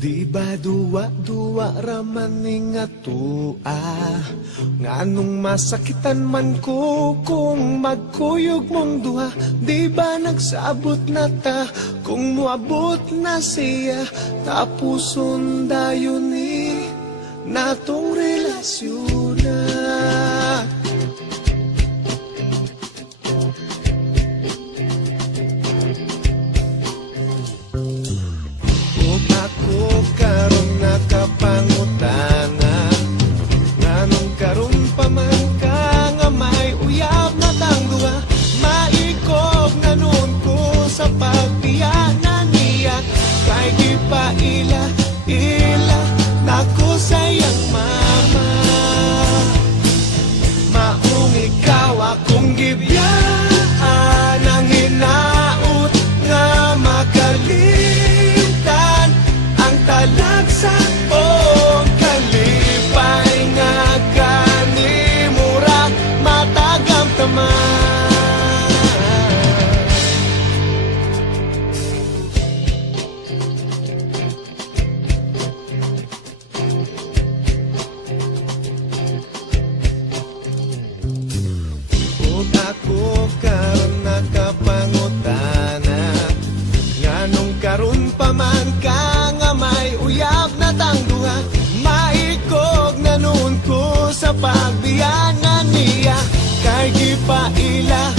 Di ba duwa-duwa raman ning atua, nganong masakitan man ko kung magkuyog mong duha. Di ba nagsabot na ta kung muabot na siya, tapuson dayon ni natong relasyon na. Ako karon nakapangutana, nganong karon pa man ka nga may uyab na tang duha. Maikog na nun ko sa pagbiyanan niya, kay di pa ila nako sayang mama. Maong ikaw akong gibiyaan, ang hinaut nga makalimtan ang talagsa o kalipay nga kanimura matagam taman. Kung ako karon nakapangutana, nganong karon pa man ka nga may uyab na tang duha. Maikog na nun ko sa pagbiyanan niya, kay di pa ila